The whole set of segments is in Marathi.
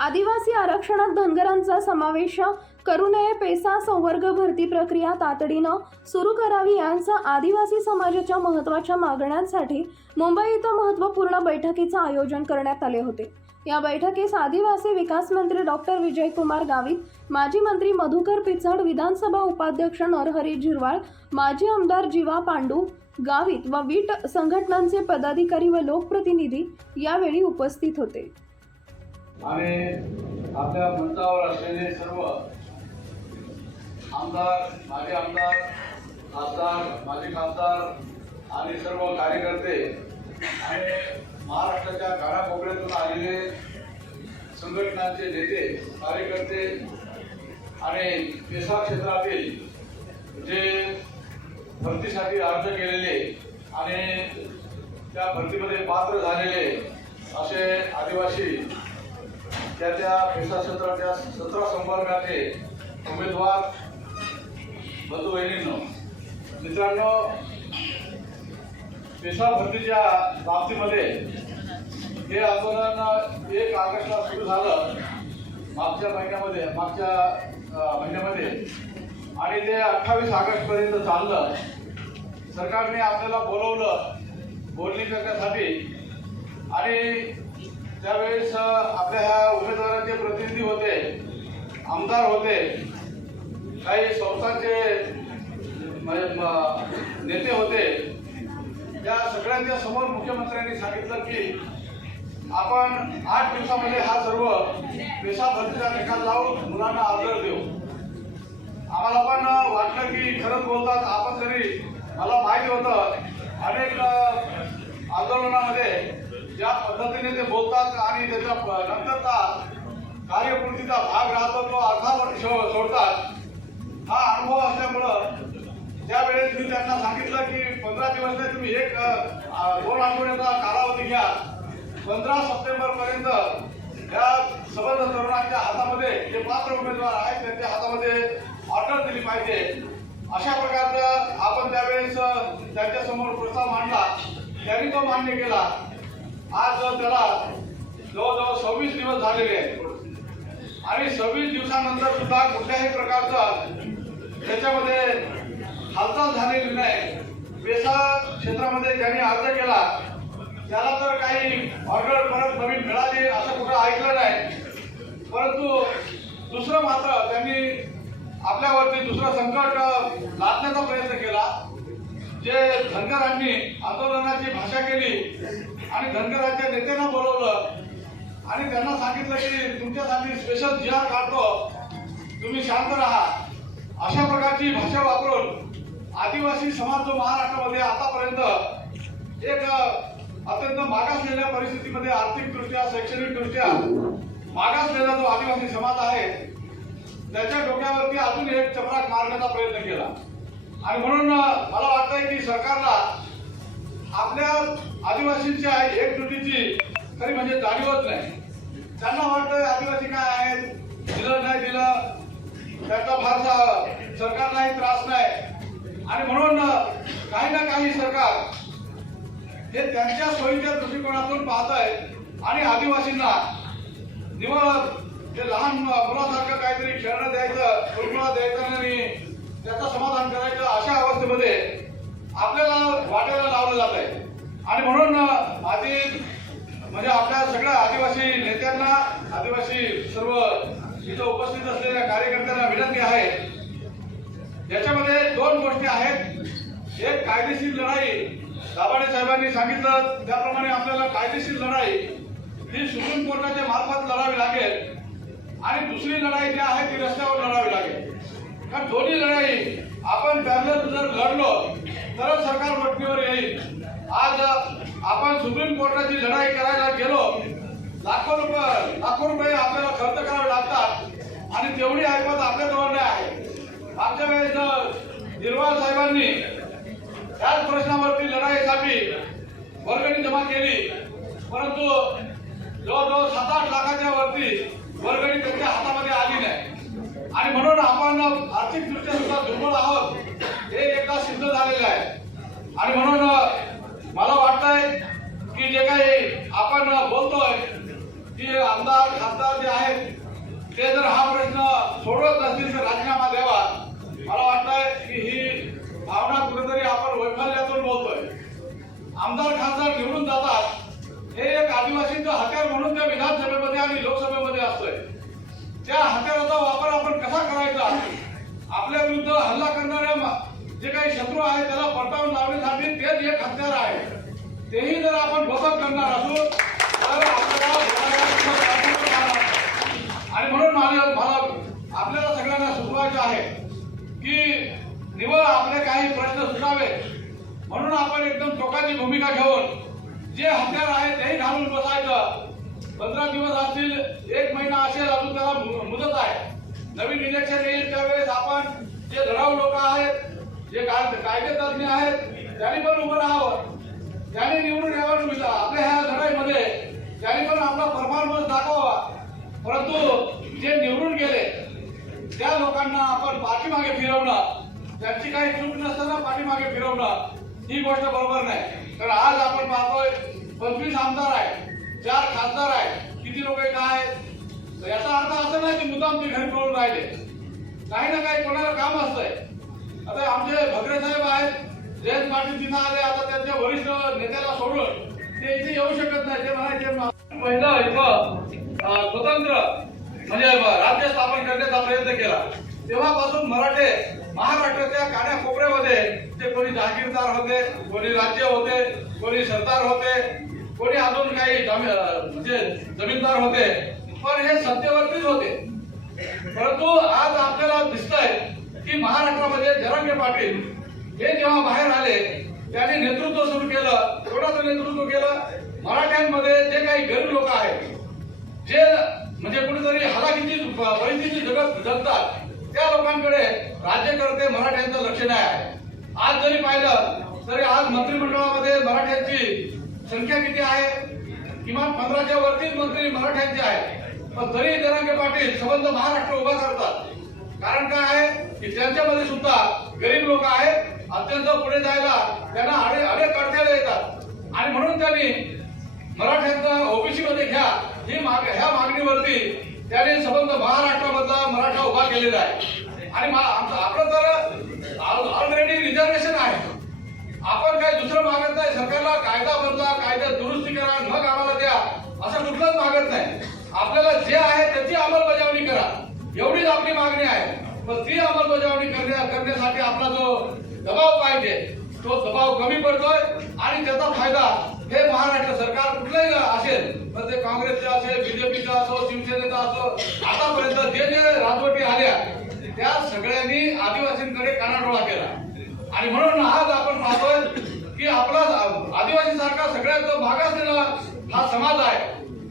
आदिवासी आरक्षणात धनगरांचा समावेश करू नये पेसा संवर्ग भरती प्रक्रिया तातडीनं सुरू करावी यांचा आदिवासी समाजाच्या महत्त्वाच्या मागण्यांसाठी मुंबई इथं महत्त्वपूर्ण बैठकीचं आयोजन करण्यात आले होते. या बैठकीस आदिवासी विकास मंत्री डॉक्टर विजयकुमार गावित माजी मंत्री मधुकर पिचड विधानसभा उपाध्यक्ष नरहरी झिरवाळ माजी आमदार जीवा पांडू गावित व वीट संघटनांचे पदाधिकारी व लोकप्रतिनिधी यावेळी उपस्थित होते. आणि आपल्या मंचावर असलेले सर्व आमदार माजी आमदार खासदार माजी खासदार आणि सर्व कार्यकर्ते आणि महाराष्ट्राच्या कानाकोपऱ्यातून आलेले संघटनांचे नेते कार्यकर्ते आणि पेसा क्षेत्रातील जे भरतीसाठी अर्ज केलेले आणि त्या भरतीमध्ये पात्र झालेले असे आदिवासी त्या त्या पेसा क्षेत्राच्या सतरा संपर्काचे उमेदवार बंधू बहिणींनो मित्रांनो पेशा भरतीच्या बाबतीमध्ये हे आंदोलन एक ऑगस्टला सुरू झालं मागच्या महिन्यामध्ये मागच्या महिन्यामध्ये. आणि ते अठ्ठावीस ऑगस्टपर्यंत चाललं. सरकारने आपल्याला बोलवलं बोलणी करण्यासाठी. आणि त्यावेळेस आपल्या ह्या उमेदवारांचे प्रतिनिधी होते आमदार होते काही संस्थांचे नेते होते या सगळ्यांच्या समोर मुख्यमंत्र्यांनी सांगितलं की आपण आठ दिवसामध्ये हा सर्व पेशा भरतीचा निकाल लावून मुलांना आदर देऊ. आम्हाला पण वाटलं की खरंच बोलतात आपण तरी मला माहिती होतं अनेक आंदोलनामध्ये ज्या पद्धतीने ते बोलतात आणि त्याच्या नंतरचा कार्यपूर्तीचा भाग राहतो तो अर्थावर सोडतात. हा अनुभव असल्यामुळं त्यावेळेस मी त्यांना सांगितलं की पंधरा दिवस तुम्ही एक दोन आठवड्याचा कालावधी घ्या. पंधरा सप्टेंबर पर्यंत या सबंध तरुणांच्या हातामध्ये जे पात्र उमेदवार आहेत त्यांच्या हातामध्ये ऑर्डर दिली पाहिजे. अशा प्रकारचं आपण त्यावेळेस त्यांच्यासमोर प्रस्ताव मांडला. त्यांनी तो मान्य केला. आज त्याला जवळजवळ सव्वीस दिवस झालेले आहेत. आणि सव्वीस दिवसानंतर सुद्धा कुठल्याही प्रकारचं त्याच्यामध्ये हालचाल झालेली नाही. पेसा क्षेत्रामध्ये ज्यांनी अर्ज केला त्याला तर काही ऑर्डर परत नवीन मिळाली असं कुठं ऐकलं नाही. परंतु दुसरं मात्र त्यांनी आपल्यावरती दुसरं संकट लादण्याचा प्रयत्न केला. धनगरांनी आंदोलनाची भाषा केली आणि धनगरांच्या नेत्यांना बोलवलं. आणि त्यांना सांगितलं की तुमच्यासाठी स्पेशल जी आर काढतो. तुम्ही शांत राहा. अशा प्रकारची भाषा वापरून आदिवासी समाज जो महाराष्ट्रामध्ये आतापर्यंत एक अत्यंत मागासलेल्या परिस्थितीमध्ये आर्थिकदृष्ट्या शैक्षणिकदृष्ट्या मागासलेला जो आदिवासी समाज आहे त्याच्या डोक्यावरती अजून एक चपराक मारण्याचा प्रयत्न केला. आणि म्हणून सरकारला आपल्या आदिवासींच्या एकजुटीची खरी म्हणजे जाणीव होत नाही. त्यांना वाटतंय आदिवासी काय आहेत दिलं नाही दिलं त्याचा फारसा सरकारलाही त्रास नाही. आणि म्हणून काही ना काही सरकार हे त्यांच्या सोयीच्या दृष्टिकोनातून पाहत आहेत आणि आदिवासींना निवळ ते लहान मुलासारखं काहीतरी खेळणं द्यायचं कुरकुळा द्यायचं आणि त्याचा आणि म्हणून आधी म्हणजे आपल्या सगळ्या आदिवासी नेत्यांना आदिवासी सर्व इथं उपस्थित असलेल्या कार्यकर्त्यांना विनंती आहे. याच्यामध्ये दोन गोष्टी आहेत. एक कायदेशीर लढाई दाभाडे साहेबांनी सांगितलं त्याप्रमाणे आपल्याला कायदेशीर लढाई ही सुप्रीम कोर्टाच्या मार्फत लढावी लागेल. आणि दुसरी लढाई जी आहे ती रस्त्यावर लढावी लागेल. कारण दोन्ही लढाई आपण पॅरलर जर लढलो तरच सरकार वटणीवर येईल. आज आपण सुप्रीम कोर्टाची लढाई करायला गेलो. लाखो रुपये लाखो रुपये आपल्याला खर्च करावे लागतात. आणि तेवढी ऐपत आपल्याजवळ नाही आहे. मागच्या वेळेस निर्वाळ साहेबांनी त्याच प्रश्नावरती लढाईसाठी वर्गणी जमा केली. परंतु जवळजवळ सात आठ लाखाच्या वरती वर्गणी त्यांच्या हातामध्ये आली नाही. आणि म्हणून आपण आर्थिकदृष्ट्या सुद्धा दुर्बल आहोत. हे एकदा सिद्ध झालेलं आहे. आणि म्हणून मला वाटतंय की जे काही आपण बोलतोय की आमदार खासदार जे आहेत ते जर हा प्रश्न सोडवत नसतील तर राजीनामा द्यावा. मला वाटतंय की ही भावना कुठेतरी आपण वैफल्यातून बोलतोय. आमदार खासदार निवडून जातात हे एक आदिवासींचं हत्यार म्हणून त्या विधानसभेमध्ये आणि लोकसभेमध्ये असतोय. त्या हत्याराचा वापर आपण कसा करायचा आपल्या विरुद्ध हल्ला करणाऱ्या मा- जे काही शत्रू आहेत त्याला परतावून लावण्यासाठी तेच आहे. तेही जर आपण बदल करणार असू तर आपल्याला आणि म्हणून मला मला आपल्याला सगळ्यांना सुचवायचं आहे की निवळ आपले काही प्रश्न सुटावे. म्हणून आपण एकदम टोकाची भूमिका घेऊन जे हत्यार आहे तेही घालून बसायचं. पंधरा दिवस असतील एक महिना असेल अजून त्याला मु- मुदत आहे. नवीन इलेक्शन येईल त्यावेळेस आपण जे लढाऊ लोक आहेत जे काय- कायदे तज्ज्ञ आहेत त्यांनी पण उभं राहावं त्यांनी निवडून यावं मिळतं. आपल्या ह्या लढाईमध्ये त्यांनी पण आपला परफॉर्मन्स दाखवावा. परंतु जे निवडून गेले त्या लोकांना आपण पाठीमागे फिरवणं त्यांची काही चूक नसताना पाठीमागे फिरवणं ही गोष्ट बरोबर नाही. कारण आज आपण पाहतोय पंचवीस आमदार आहे चार खासदार आहे किती लोक काय याचा अर्थ असं नाही की मुद्दाम ते घरी पळून राहिले. काही ना काही कोणाला काम असतंय. आता आमचे भगरे साहेब आहेत जयंत पाटील तिथं आले आता त्यांच्या वरिष्ठ नेत्याला सोडून ते इथे येऊ शकत नाही. ते म्हणायचे "मा- पहिलं इथं स्वतंत्र. म्हणजे राज्य स्थापन करण्याचा प्रयत्न केला. तेव्हापासून मराठे महाराष्ट्राच्या काड्या कोपऱ्यामध्ये ते कोणी जहागीरदार होते कोणी राज्य होते कोणी सरदार होते कोणी अजून काही म्हणजे जमीनदार होते. पण हे सत्तेवरतीच होते. परंतु आज आपल्याला दिसतंय की महाराष्ट्रामध्ये जरांगे पाटील हे जेव्हा बाहेर आले त्याने नेतृत्व सुरू केलं. कोणाचं नेतृत्व केलं? मराठ्यांमध्ये जे काही गरीब लोक आहेत जे म्हणजे कुठेतरी हलाखीची परिस्थिती जगत जगतात त्या लोकांकडे राज्यकर्ते मराठ्यांचं लक्ष नाही आहे. आज जरी पाहिलं तरी आज मंत्रिमंडळामध्ये मराठ्यांची संख्या किती आहे? किमान पंधराच्या वरतीच मंत्री मराठ्यांचे आहेत. पण तरी जनांगे पाटील संबंध महाराष्ट्र उभा करतात. कारण काय आहे? की त्यांच्यामध्ये सुद्धा गरीब लोक आहेत अत्यंत पुढे जायला त्यांना अडे अनेक अडथळे येतात. आणि म्हणून त्यांनी मराठ्यांचा ओबीसी मध्ये घ्या. ही माग ह्या मागणीवरती त्यांनी संबंध महाराष्ट्रामधला मराठा उभा केलेला आहे. आणि आमचं आपलं तर ऑलरेडी रिझर्वेशन आहे. आपण काय दुसरं मागत नाही. सरकारला कायदा बदला कायदा दुरुस्ती करा मग आम्हाला द्या. असं कुठलंच मागत नाही. आपल्याला जे आहे त्याची अंमलबजावणी करा. एवढीच आपली मागणी आहे. पण ती अंमलबजावणी करण्या करण्यासाठी आपला जो दबाव पाहिजे. तो दबाव कमी पडतोय आणि त्याचा फायदा हे महाराष्ट्र सरकार कुठलंही असेल पण ते काँग्रेसचं असेल बीजेपीचं असो शिवसेनेचं असो आतापर्यंत जे जे राजवटी आल्या त्या सगळ्यांनी आदिवासींकडे कानाडोळा केला. आणि म्हणून आज आपण पाहतोय की आपला आदिवासी सारखा सगळ्यात मागासलेला हा समाज आहे.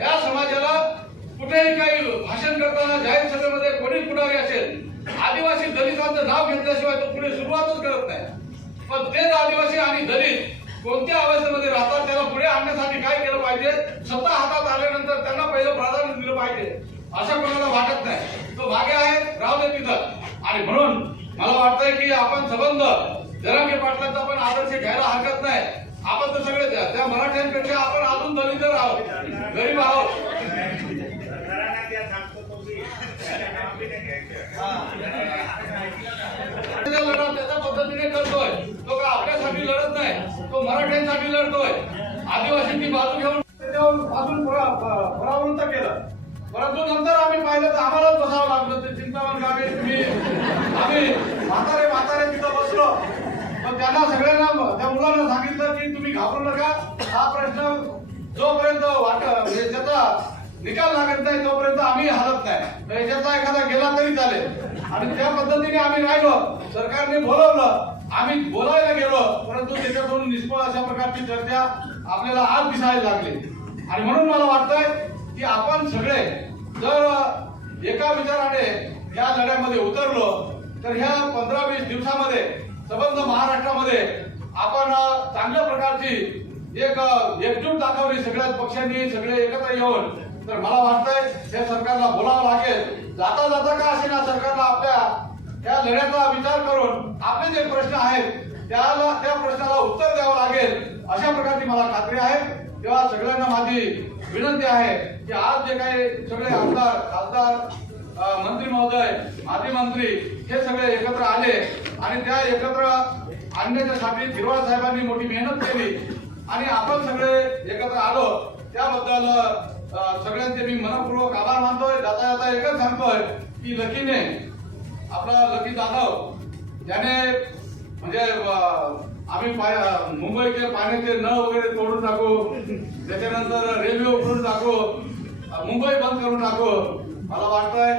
या समाजाला कुठेही काही भाषण करताना जाहीर सभेमध्ये कोणी पुढारी असेल आदिवासी दलितांचं नाव घेतल्याशिवाय तो पुढे सुरुवातच करत नाही. पण तेच आदिवासी आणि दलित कोणत्या अवस्थेमध्ये राहतात त्याला पुढे आणण्यासाठी काय केलं पाहिजे सत्ता हातात आल्यानंतर त्यांना पहिलं प्राधान्य दिलं पाहिजे असं कोणाला वाटत नाही. तो मागे आहे राहू दे तिथं. आणि म्हणून मला वाटतंय की आपण संबंध जरांगे पाटलांचा पण आदर्श घ्यायला हरकत नाही. आपण तर सगळे त्या मराठ्यांपेक्षा आपण अजून दलित आहोत. गरीब आहोत त्याचा लढा त्याच्या पद्धतीने करतोय तो का आपल्यासाठी लढत नाही तो मराठ्यांसाठी लढतोय. आदिवासींची बाजू घेऊन बाजून परावृत्त केलं. परंतु नंतर आम्ही पाहिलं तर आम्हालाच बसावं लागलं. ते चिंतामण गावे तुम्ही आम्ही म्हातारे म्हातारे तिथं बसलो. पण त्यांना सगळ्यांना त्या मुलांना सांगितलं की तुम्ही घाबरू नका. हा प्रश्न जोपर्यंत वाट म्हणजे त्याचा निकाल लागत नाही तोपर्यंत आम्ही हलत नाही. म्हणजे याच्यातला एखादा गेला तरी चालेल. आणि त्या पद्धतीने आम्ही राहिलो. सरकारने बोलवलं. आम्ही बोलायला गेलो परंतु त्याच्यातून निष्फळ अशा प्रकारची चर्चा आपल्याला आज दिसायला लागली. आणि म्हणून मला वाटतंय की आपण सगळे जर एका विचाराने या लढ्यामध्ये उतरलो तर ह्या पंधरा वीस दिवसामध्ये संबंध महाराष्ट्रामध्ये आपण चांगल्या प्रकारची एक एकजूट दाखवली सगळ्याच पक्षांनी सगळे एकत्र येऊन. तर मला वाटतंय हे सरकारला बोलावं लागेल. जाता जाता का असेना सरकारला आपल्या या लढ्याचा विचार करून आपले जे प्रश्न आहेत त्याला त्या प्रश्नाला उत्तर द्यावं लागेल अशा प्रकारची मला खात्री आहे. तेव्हा सगळ्यांना माझी विनंती आहे की आज जे काही सगळे आमदार खासदार मंत्री महोदय माजी मंत्री हे सगळे एकत्र आले आणि त्या एकत्र आणण्याच्यासाठी धिरवाळ साहेबांनी मोठी मेहनत केली आणि आपण सगळे एकत्र आलो. त्याबद्दल सगळ्यांचे मी मनपूर्वक आभार मानतोय. जाता जाता एकच सांगतोय की लकीने आपला लकी जाधव त्याने म्हणजे आम्ही मुंबईचे पाण्याचे न वगैरे तोडून टाकू त्याच्यानंतर रेल्वे उघडून टाकू मुंबई बंद करून टाकू. मला वाटतंय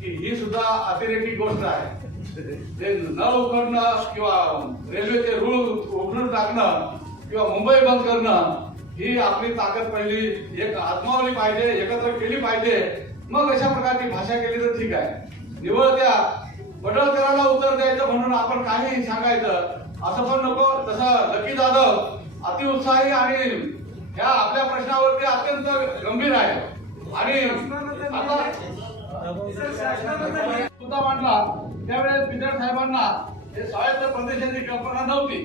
की ही सुद्धा अतिरेकी गोष्ट आहे. ते न उघडणं किंवा रेल्वेचे रूळ उघडून टाकणं किंवा मुंबई बंद करणं ही आपली ताकद पहिली. एक आत्मावली पाहिजे एकत्र केली पाहिजे. मग अशा प्रकारची भाषा केली तर ठीक आहे. निवळ त्या पडळकराला उत्तर द्यायचं म्हणून आपण काही सांगायचं असं पण नको. तसं लकी जाधव अतिउत्साही आणि ह्या आपल्या प्रश्नावरती अत्यंत गंभीर आहे. आणि आता सुद्धा मांडला त्यावेळेस बिदर साहेबांना हे स्वायत्त प्रदेशाची कल्पना नव्हती.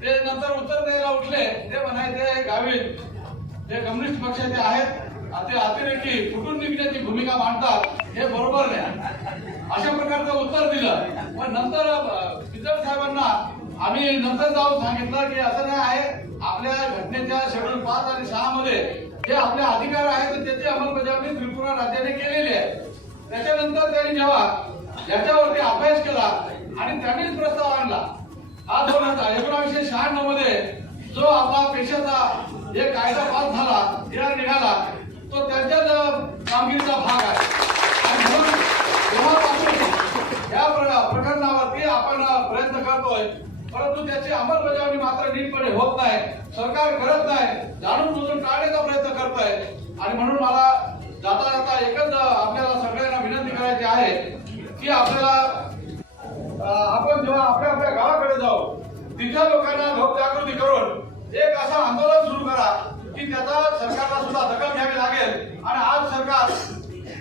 ते नंतर उत्तर द्यायला उठले. ते म्हणायचे गावीत जे कम्युनिस्ट पक्षाचे आहेत ते अतिरेकी कुठून निघण्याची भूमिका मांडतात हे बरोबर नाही. अशा प्रकारचं उत्तर दिलं. पण नंतर बिदर साहेबांना आम्ही नंतर जाऊन सांगितलं की असं नाही आहे. आपल्या घटनेच्या शेड्यूल पाच आणि सहा मध्ये जे आपले अधिकार आहेत त्याची अंमलबजावणी त्रिपुरा राज्याने केलेली आहे. त्याच्यानंतर त्यांनी जेव्हा याच्यावरती अभ्यास केला आणि त्यांनीच प्रस्ताव आणला. हा दोन हजार एकोणावीसशे शहाण्णवमध्ये जो आपला पेशाचा एक कायदा पास झाला निघाला तो त्यांच्याच कामगिरीचा भाग आहे आणि म्हणून तेव्हापासून या प्र- प्रकरणावरती आपण प्रयत्न करतोय. परंतु त्याची अंमलबजावणी मात्र नीटपणे होत नाही. सरकार करत नाही. जाणून बुजून टाळण्याचा प्रयत्न करत आहे आणि म्हणून मला जाता जाता एकच आपल्याला सगळ्यांना विनंती करायची आहे की आपल्याला आपण जेव्हा आपल्या आपल्या गावाकडे जाऊ तिथल्या लोकांना लोकजागृती करून एक असं आंदोलन सुरू करा की त्याचा सरकारला सुद्धा दखल घ्यावी लागेल. आणि आज सरकार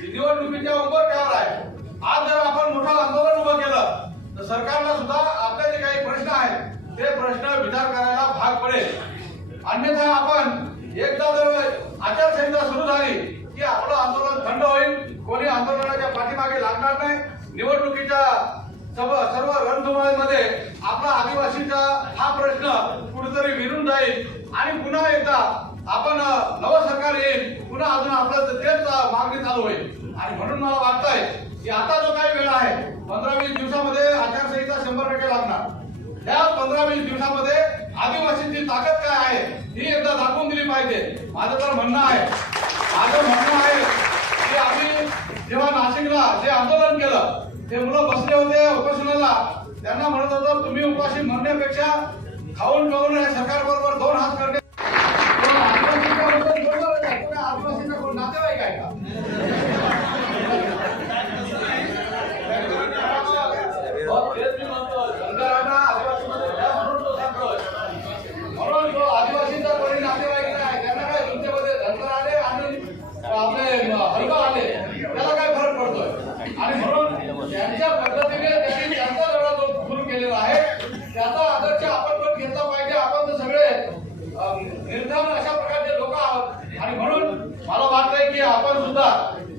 निवडणुकीच्या उंबरठ्यावर आहे. आज जर आपण मोठं आंदोलन उभं केलं तर सरकारला सुद्धा आपले जे काही प्रश्न आहेत ते प्रश्न विचार करायला भाग पडेल. अन्यथा आपण एकदा जर आचारसंहिता सुरू झाली की आपलं आंदोलन थंड होईल कोणी आंदोलनाच्या पाठीमागे लागणार नाही. निवडणुकीच्या सर्व सर्व रणधुमाळीमध्ये आपला आदिवासीचा हा प्रश्न कुठेतरी विरून जाईल. आणि पुन्हा एकदा आपण नवं सरकार येईल पुन्हा अजून आपलं तेच मागणी चालू होईल. आणि म्हणून मला वाटतंय की आता जो काही वेळ आहे पंधरा वीस दिवसामध्ये आचारसंहिता शंभर टक्के लागणार. त्या पंधरा वीस दिवसामध्ये आदिवासींची ताकद काय आहे ही एकदा दाखवून दिली पाहिजे. माझं तर म्हणणं आहे माझं म्हणणं आहे की आम्ही जेव्हा नाशिकला जे आंदोलन केलं ते मुलं बसले होते उपोषणाला. त्यांना म्हणत होतं तुम्ही उपाशी म्हणण्यापेक्षा खाऊन खाऊन या सरकार बरोबर दोन हात करणे पण आदिवासींच्या बद्दल बरोबर आहे. पण आदिवासींचा कोण नातेवाईक आहे का हो, तेच मी म्हणतो. धनगरांना आदिवासीमध्ये द्या म्हणून तो सांगतोय. म्हणून तो आदिवासींचा कोणी नातेवाईक नाही त्यांना काय तुमच्यामध्ये धनगर आले आणि आपले हलका आले त्याला काय फरक पडतोय आणि म्हणून त्यांच्या पद्धतीने त्यांनी त्यांचा लढा जो सुरू केलेला आहे त्याचा आदर्श आपण पण घेतला पाहिजे आपण तर सगळे अं, निर्धार अशा प्रकारचे लोक आहोत आणि म्हणून मला वाटतंय की आपण सुद्धा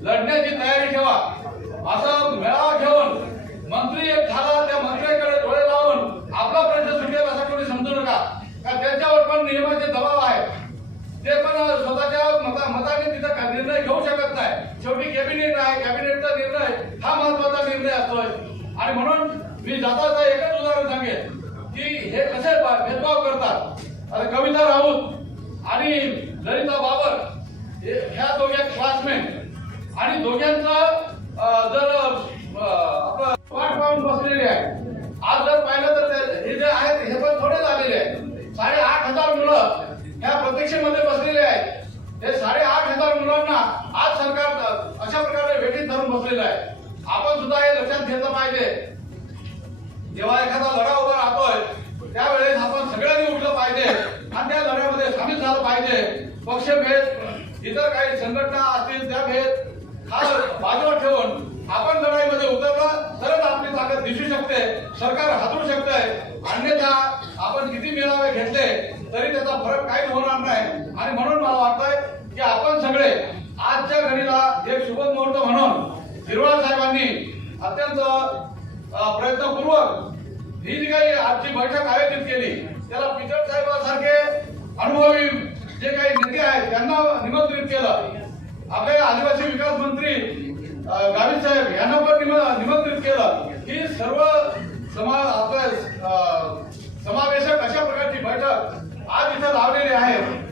लढण्याची तयारी ठेवा असं मेळावा घेऊन मंत्री एक झाला त्या मंत्र्याकडे डोळे लावून आपला प्रश्न सुटेल असं कोणी समजू नका का त्यांच्यावर पण नियमाचे दबाव आहे ते पण स्वतःच्या मता मताने तिथं काय निर्णय घेऊ शकत नाही शेवटी कॅबिनेट आहे कॅबिनेटचा निर्णय हा महत्त्वाचा निर्णय असतोय. आणि म्हणून मी जाता एकच उदाहरण सांगेन की हे कसे भेदभाव करतात. आता कविता राऊत आणि ललिता बाबर ह्या दोघ्या क्लासमेट आणि दोघांचा जर पाठ पाहून बसलेले आहे. आज जर पाहिलं तर ते- हे जे आहेत हे पण थोडे झालेले आहेत. साडे आठ हजार मुलं ह्या प्रतीक्षेमध्ये बसलेले आहेत. हे साडे आठ मुलांना आज सरकार अशा प्रकारे वेठीत धरून बसलेलं आहे. आपण सुद्धा हे लक्षात घेतलं पाहिजे. जेव्हा एखादा लढा उभा राहतोय त्यावेळेस आपण सगळ्यांनी उठलं पाहिजे आणि त्या लढ्यामध्ये सामील झालं पाहिजे. पक्षभेद इतर काही संघटना असतील त्या भेद खास बाजूला ठेवून आपण लढाईमध्ये उतरलं तरच आपली ताकद दिसू शकते सरकार हातरू शकते अन्यथा आपण किती मेळावे घेतले तरी त्याचा फरक काही होणार नाही. आणि म्हणून मला वाटतंय की आजच्या घडीला एक शुभ मुहूर्त म्हणून हिरवळ अत्यंत प्रयत्नपूर्वक ही जी काही आजची बैठक आयोजित केली त्याला पिचड साहेबांसारखे अनुभवी जे काही नेते आहेत त्यांना निमंत्रित केलं. आपले आदिवासी विकास मंत्री गावित साहेब यांना पण निमंत्रित केलं. ही सर्व समा आपल्या समावेशक अशा प्रकारची बैठक आज इथं लावलेली आहे.